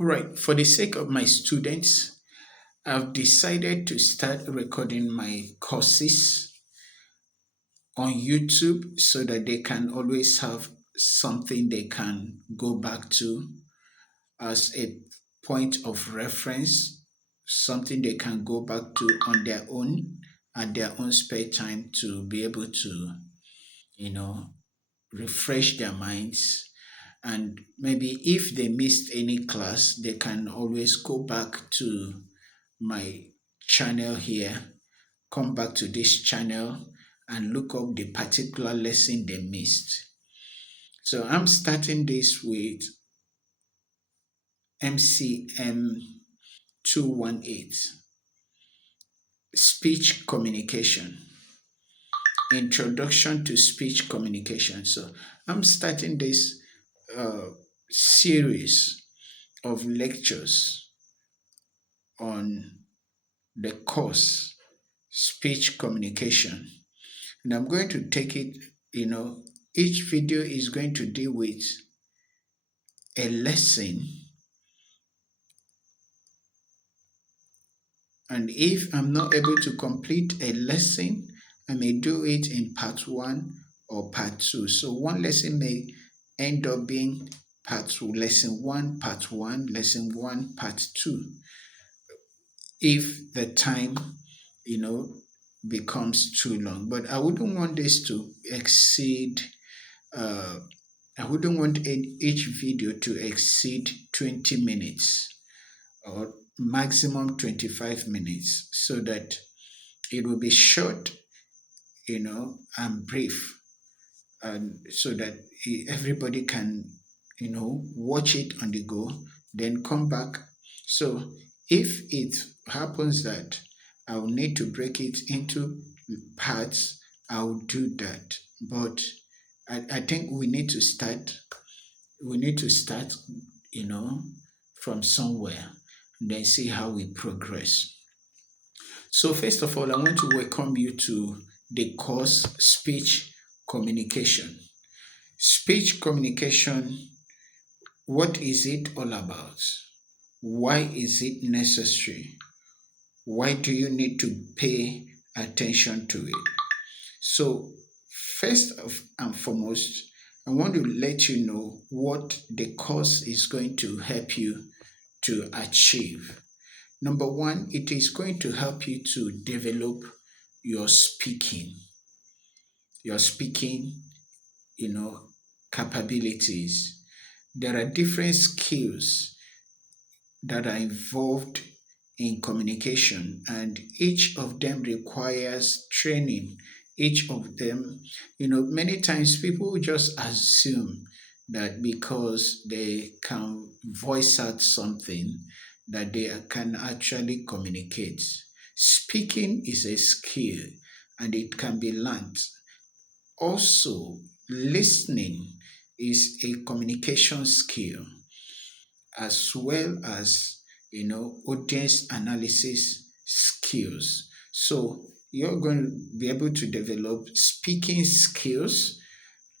All right, for the sake of my students, I've decided to start recording my courses on YouTube so that they can always have something they can go back to as a point of reference, something they can go back to on their own at their own spare time to be able to, you know, refresh their minds. And maybe if they missed any class, they can always go back to my channel here, come back to this channel and look up the particular lesson they missed. So I'm starting this with MCM 218, speech communication, introduction to speech communication. So I'm starting this series of lectures on the course speech communication. And I'm going to take it, each video is going to deal with a lesson. And if I'm not able to complete a lesson, I may do it in part one or part two. So one lesson may end up being part two, lesson one, part two. If the time, you know, becomes too long. But I wouldn't want this to exceed uh, I wouldn't want each video to exceed 20 minutes or maximum 25 minutes so that it will be short, and brief, and so that everybody can, watch it on the go, then come back. So if it happens that I'll need to break it into parts, I'll do that. But I think we need to start, you know, from somewhere and then see how we progress. So first of all, I want to welcome you to the course Speech Communication. Speech communication, what is it all about? Why is it necessary? Why do you need to pay attention to it? So, and foremost, I want to let you know what the course is going to help you to achieve. Number one, it is going to help you to develop your speaking, your speaking, you know, capabilities. There are different skills that are involved in communication, and each of them requires training. Each of them, many times people just assume that because they can voice out something, that they can actually communicate. Speaking is a skill and it can be learned. Also, listening is a communication skill as well as audience analysis skills. So you're going to be able to develop speaking skills,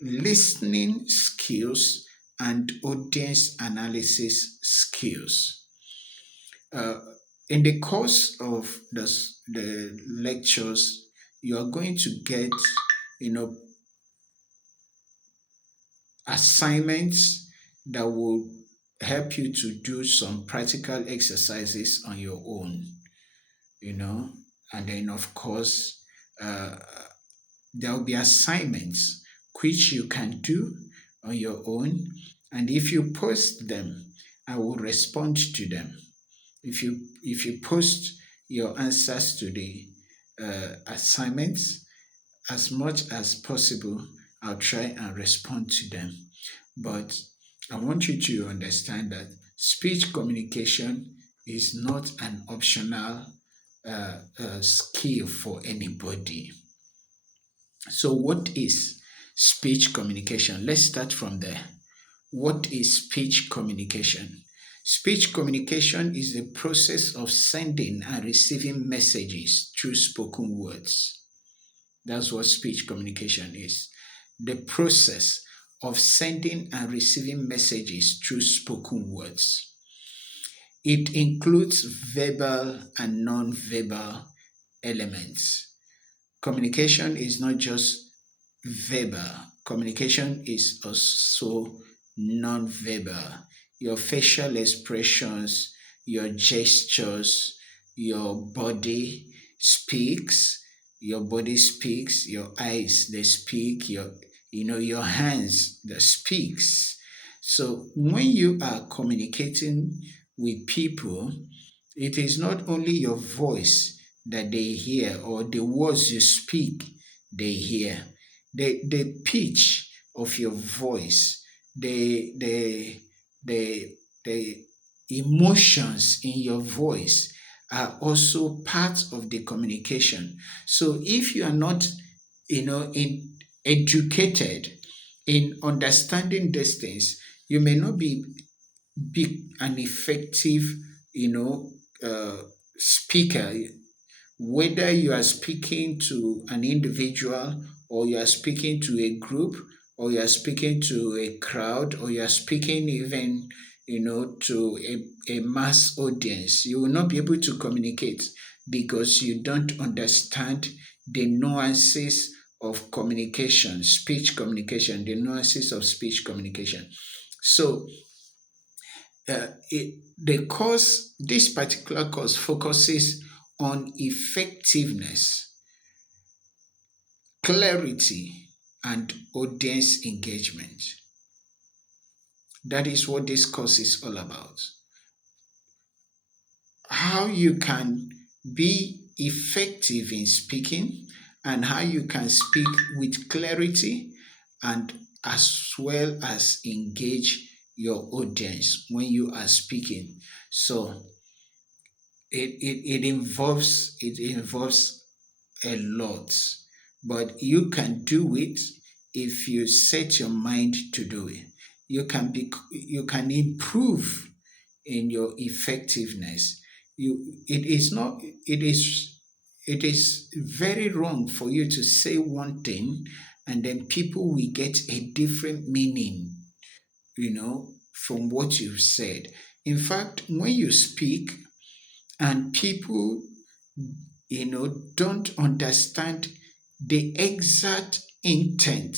listening skills, and audience analysis skills. uh, in the course of the lectures, you are going to get you know assignments that will help you to do some practical exercises on your own, you know, and then of course, uh, there will be assignments which you can do on your own, and if you post them, I will respond to them. If you post your answers to the assignments, as much as possible, I'll try and respond to them. But I want you to understand that speech communication is not an optional skill for anybody. So, what is speech communication? Let's start from there. What is speech communication? Speech communication is the process of sending and receiving messages through spoken words. That's what speech communication is. The process of sending and receiving messages through spoken words. It includes verbal and non-verbal elements. Communication is not just verbal, communication is also non-verbal. Your facial expressions, your gestures, your body speaks, your eyes they speak, your hands that speaks. So when you are communicating with people, it is not only your voice that they hear or the words you speak they hear. The pitch of your voice, the the emotions in your voice are also part of the communication. So if you are not, in educated in understanding these things, you may not be an effective, you know, speaker, whether you are speaking to an individual or you are speaking to a group or you are speaking to a crowd or you are speaking even to a mass audience. You will not be able to communicate because you don't understand the nuances of communication, speech communication, the nuances of speech communication. So this particular course focuses on effectiveness, clarity, and audience engagement. That is what this course is all about. How you can be effective in speaking and how you can speak with clarity and as well as engage your audience when you are speaking. So it involves a lot, but you can do it if you set your mind to do it. You can improve in your effectiveness. It is very wrong for you to say one thing and then people will get a different meaning, from what you've said. In fact, when you speak and people don't understand the exact intent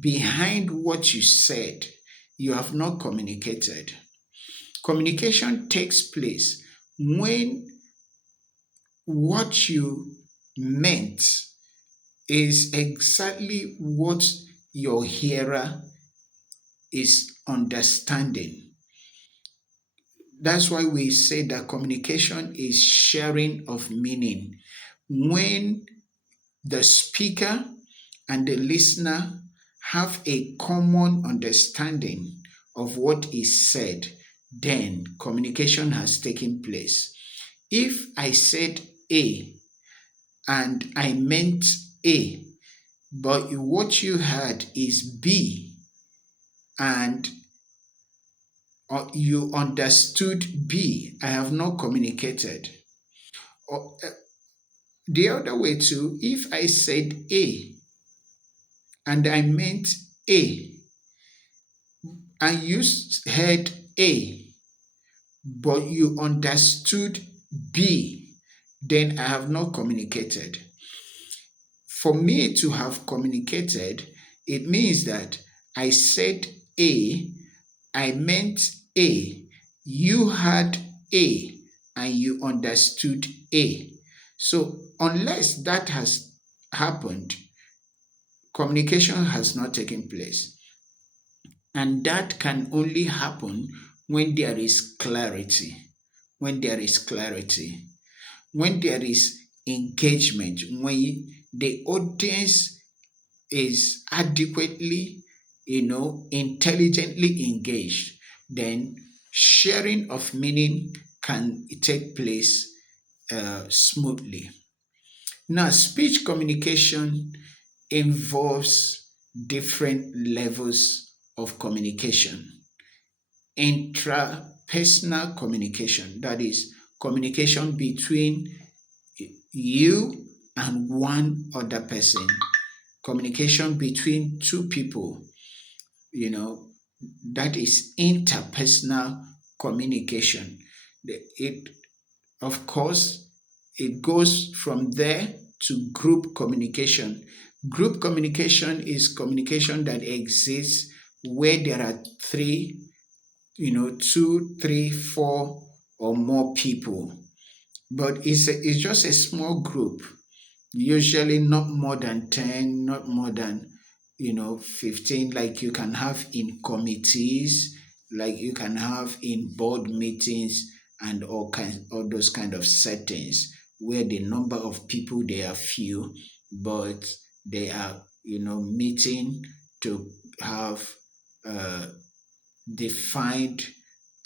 behind what you said, you have not communicated. Communication takes place when what you meant is exactly what your hearer is understanding. That's why we say that communication is sharing of meaning. When the speaker and the listener have a common understanding of what is said, then communication has taken place. If I said A and I meant A, but what you heard is B and you understood B, I have not communicated. Or the other way too, if I said A and I meant A and you heard A, but you understood B, then I have not communicated. For me to have communicated, it means that I said A, I meant A, you heard A, and you understood A. So, unless that has happened, communication has not taken place. And that can only happen when there is clarity. When there is clarity. When there is engagement. When the audience is adequately, intelligently engaged, then sharing of meaning can take place smoothly. Now, speech communication involves different levels of communication. Intrapersonal communication, that is, communication between you and one other person, communication between two people, that is interpersonal communication. It, of course, it goes from there to group communication. Group communication is communication that exists where there are three, two, three, four, or more people. But it's just a small group, usually not more than 10, not more than 15, like you can have in committees, like you can have in board meetings, and all those kind of settings where the number of people, they are few, but they are meeting to have uh, defined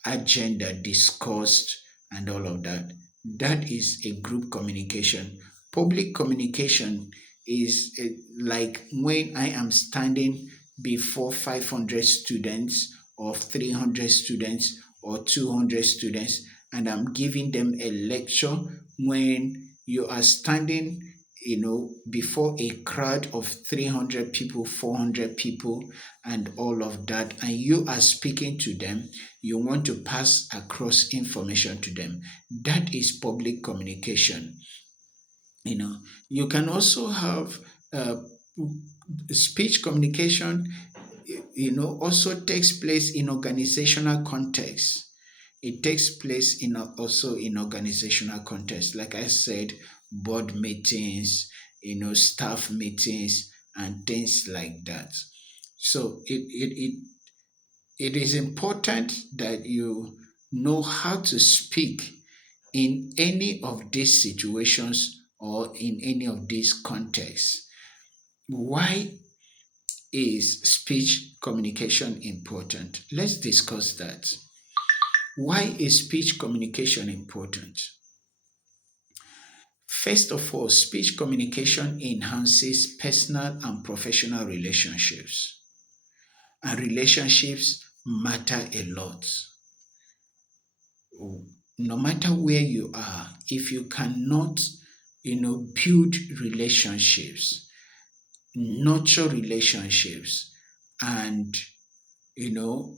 agenda discussed and all of that. That is a group communication. Public communication is like when I am standing before 500 students or 300 students or 200 students, and I'm giving them a lecture. When you are standing before a crowd of 300 people, 400 people, and all of that, and you are speaking to them, you want to pass across information to them. That is public communication. You can also have uh, speech communication, also takes place in organizational context. It takes place also in organizational context. Like I said, board meetings, staff meetings, and things like that. So it is important that you know how to speak in any of these situations or in any of these contexts. Why is speech communication important? Let's discuss that. Why is speech communication important? First of all, speech communication enhances personal and professional relationships, and relationships matter a lot. No matter where you are, if you cannot, build relationships, nurture relationships, and you know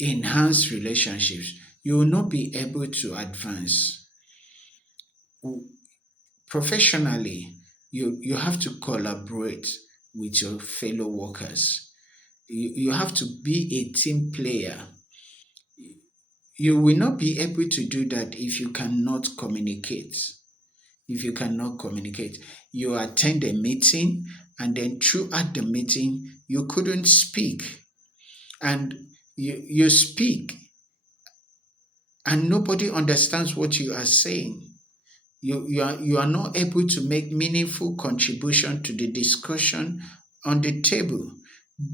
enhance relationships, you will not be able to advance. Professionally, you have to collaborate with your fellow workers. You have to be a team player. You will not be able to do that if you cannot communicate. If you cannot communicate, you attend a meeting, and then throughout the meeting you couldn't speak, and you speak and nobody understands what you are saying. You are not able to make meaningful contribution to the discussion on the table.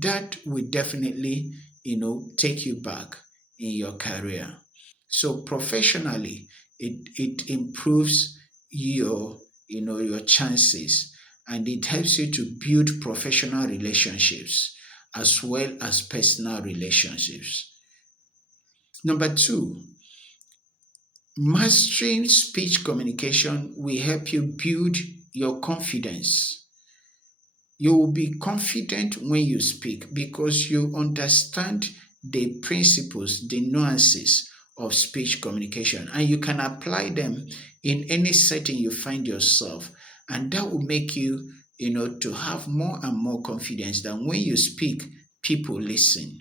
That will definitely take you back in your career. So professionally, it improves your chances, and it helps you to build professional relationships as well as personal relationships. Number two, mastering speech communication will help you build your confidence. You will be confident when you speak because you understand the principles, the nuances of speech communication, and you can apply them in any setting you find yourself. And that will make you, to have more and more confidence that when you speak, people listen.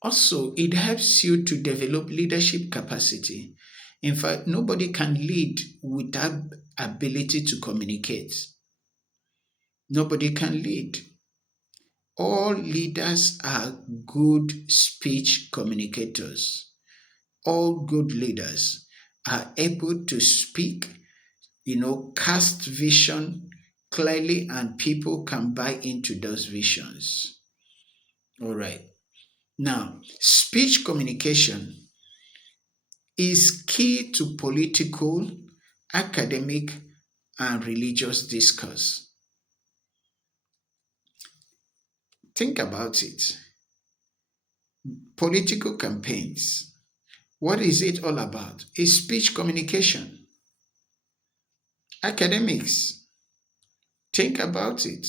Also, it helps you to develop leadership capacity. In fact, nobody can lead without ability to communicate. Nobody can lead. All leaders are good speech communicators. All good leaders are able to speak, cast vision clearly, and people can buy into those visions. All right. Now, speech communication is key to political, academic, and religious discourse. Think about it. Political campaigns. What is it all about? It's speech communication. Academics. Think about it.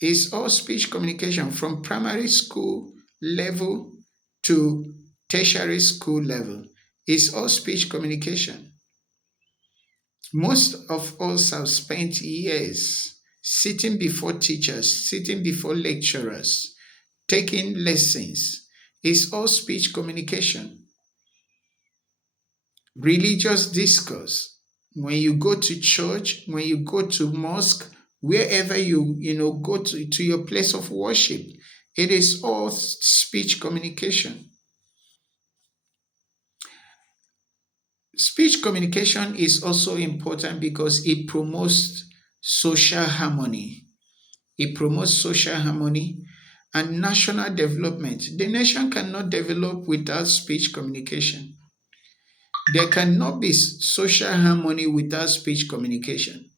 It's all speech communication from primary school level to tertiary school level. It's all speech communication. Most of us have spent years sitting before teachers, sitting before lecturers, taking lessons. It's all speech communication. Religious discourse. When you go to church, when you go to mosque, wherever you go to your place of worship, it is all speech communication. Speech communication is also important because it promotes social harmony. It promotes social harmony and national development. The nation cannot develop without speech communication. There cannot be social harmony without speech communication.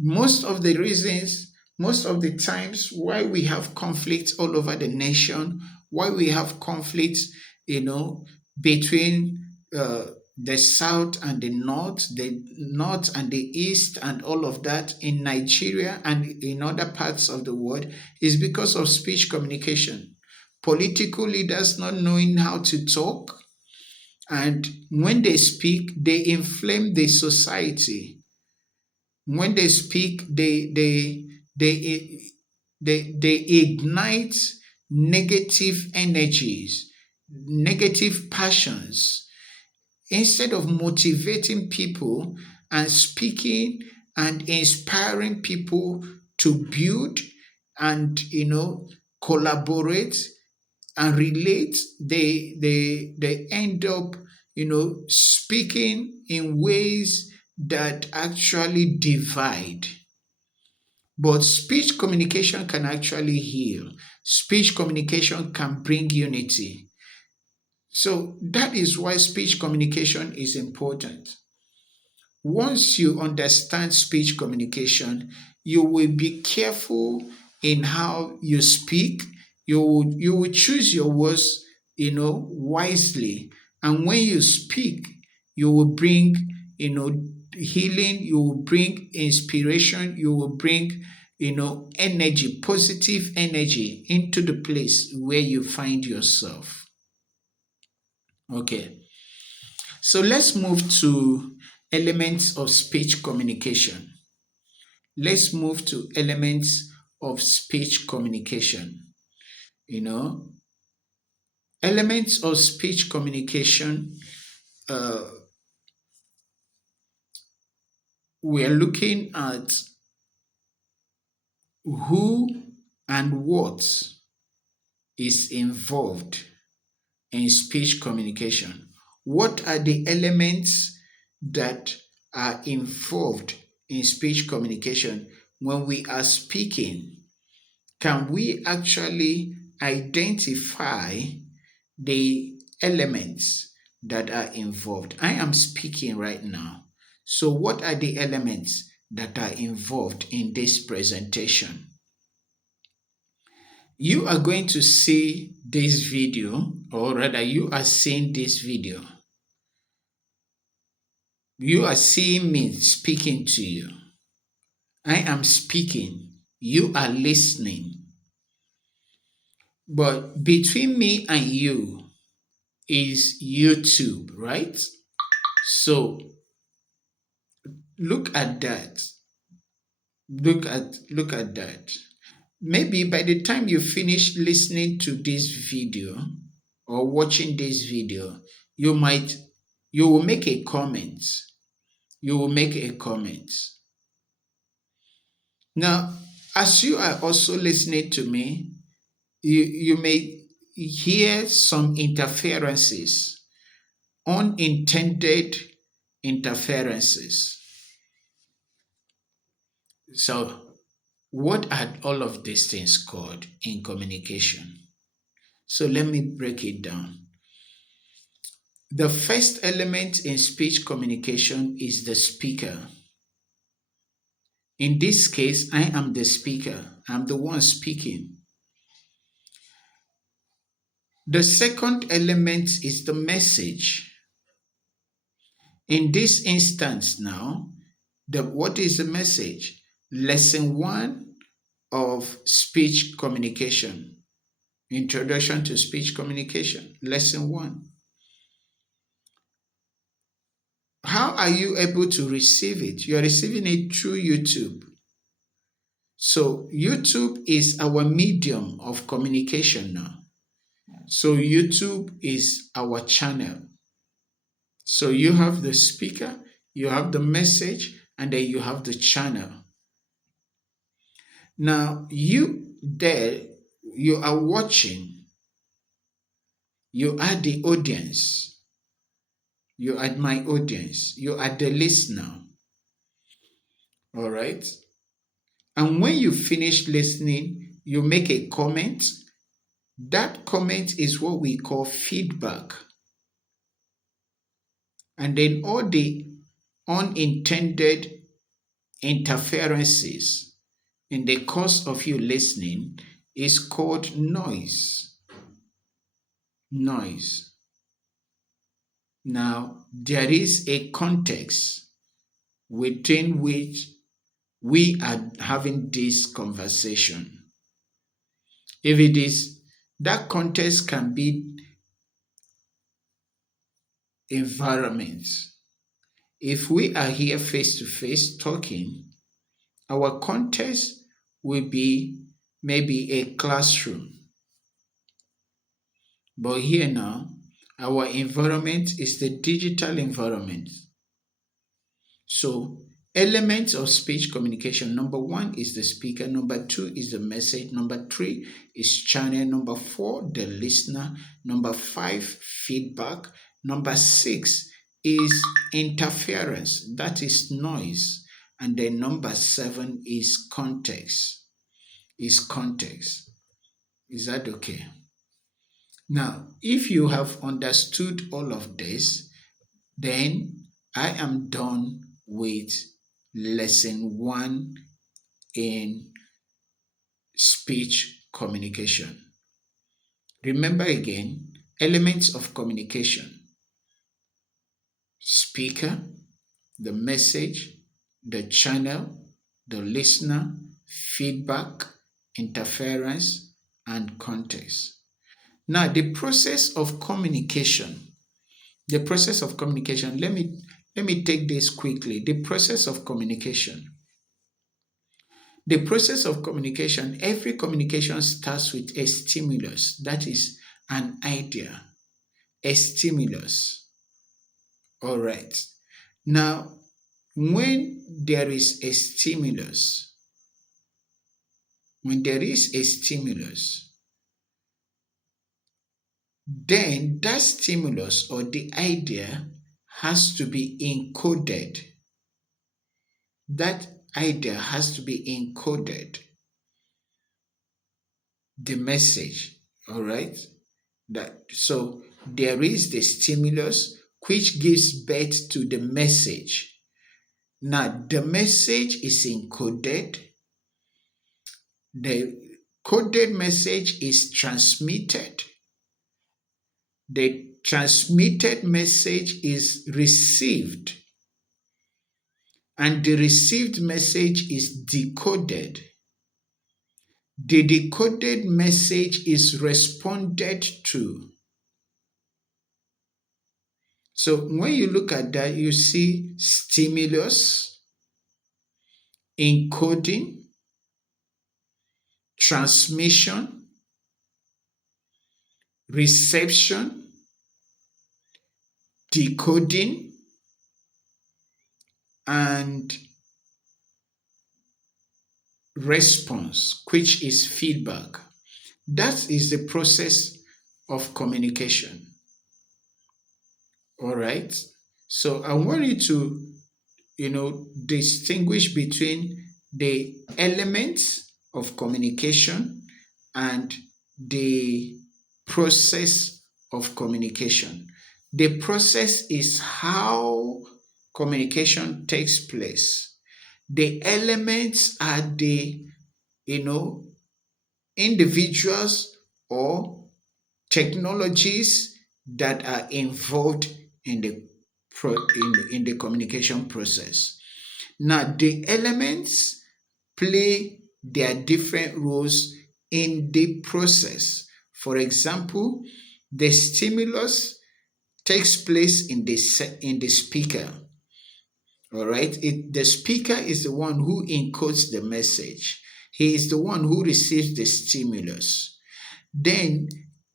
Most of the reasons, most of the times why we have conflicts all over the nation, why we have conflicts, between the south and the north and the east, and all of that in Nigeria and in other parts of the world is because of speech communication. Political leaders not knowing how to talk, and when they speak, they inflame the society. When they speak, they ignite negative energies, negative passions, instead of motivating people and speaking and inspiring people to build and collaborate and relate. They end up speaking in ways that actually divide. But speech communication can actually heal. Speech communication can bring unity. So that is why speech communication is important. Once you understand speech communication, you will be careful in how you speak. You will choose your words, wisely. And when you speak, you will bring, healing. You will bring inspiration. You will bring, energy, positive energy into the place where you find yourself. Okay. So let's move to elements of speech communication. Let's move to elements of speech communication. You know, elements of speech communication, uh, we're looking at who and what is involved in speech communication. What are the elements that are involved in speech communication when we are speaking? Can we actually identify the elements that are involved? I am speaking right now. So, what are the elements that are involved in this presentation? You are going to see this video, or rather, you are seeing this video. You are seeing me speaking to you. I am speaking. You are listening. But between me and you is YouTube, right? So look at that. Look at that. Maybe by the time you finish listening to this video or watching this video, you might you will make a comment. You will make a comment. Now, as you are also listening to me, you may hear some interferences, unintended interferences. So, what are all of these things called in communication? So, let me break it down. The first element in speech communication is the speaker. In this case, I am the speaker, I'm the one speaking. The second element is the message. In this instance now, what is the message? Lesson 1 of speech communication. Introduction to speech communication, lesson 1. How are you able to receive it? You are receiving it through YouTube. So YouTube is our medium of communication now. So YouTube is our channel. So you have the speaker, you have the message, and then you have the channel. Now you there, you are watching, you are the audience, you are my audience, you are the listener. All right. And when you finish listening, you make a comment. That comment is what we call feedback. And then all the unintended interferences in the course of you listening is called noise. Noise. Now, there is a context within which we are having this conversation. If it is, that context can be environment. If we are here face to face talking, our context will be maybe a classroom. But here now, our environment is the digital environment. So, elements of speech communication: number 1 is the speaker, number 2 is the message, number 3 is channel, number 4 the listener, number 5 feedback, number 6 is interference, that is noise, and then number 7 is context. Is that okay? Now, if you have understood all of this, then I am done with lesson 1 in speech communication. Remember again, elements of communication: speaker, the message, the channel, the listener, feedback, interference, and context. Now, the process of communication, let me take this quickly. The process of communication, every communication starts with a stimulus, that is an idea, a stimulus. All right. Now, when there is a stimulus, then that stimulus or the idea has to be encoded. That idea has to be encoded. The message, all right? So there is the stimulus which gives birth to the message. Now the message is encoded. The coded message is transmitted. The transmitted message is received, and the received message is decoded. The decoded message is responded to. So when you look at that, you see stimulus, encoding, transmission, reception, decoding, and response, which is feedback. That is the process of communication. All right. So I want you to, distinguish between the elements of communication and the process of communication. The process is how communication takes place. The elements are the, individuals or technologies that are involved in the communication process. Now, the elements play there are different roles in the process. For example, the stimulus takes place in the speaker. All right. The speaker is the one who encodes the message. He is the one who receives the stimulus. Then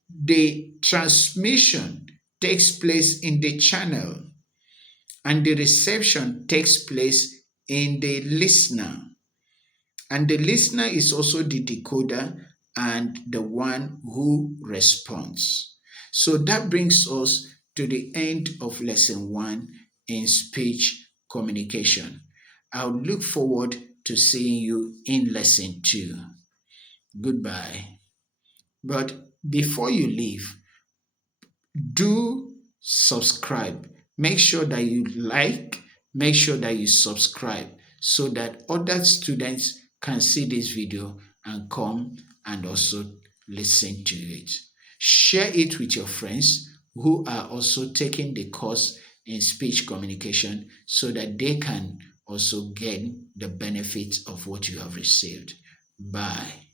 the transmission takes place in the channel, and the reception takes place in the listener. And the listener is also the decoder and the one who responds. So that brings us to the end of lesson 1 in speech communication. I'll look forward to seeing you in lesson 2. Goodbye. But before you leave, do subscribe. Make sure that you like, make sure that you subscribe so that other students can see this video and come and also listen to it. Share it with your friends who are also taking the course in speech communication so that they can also gain the benefits of what you have received. Bye.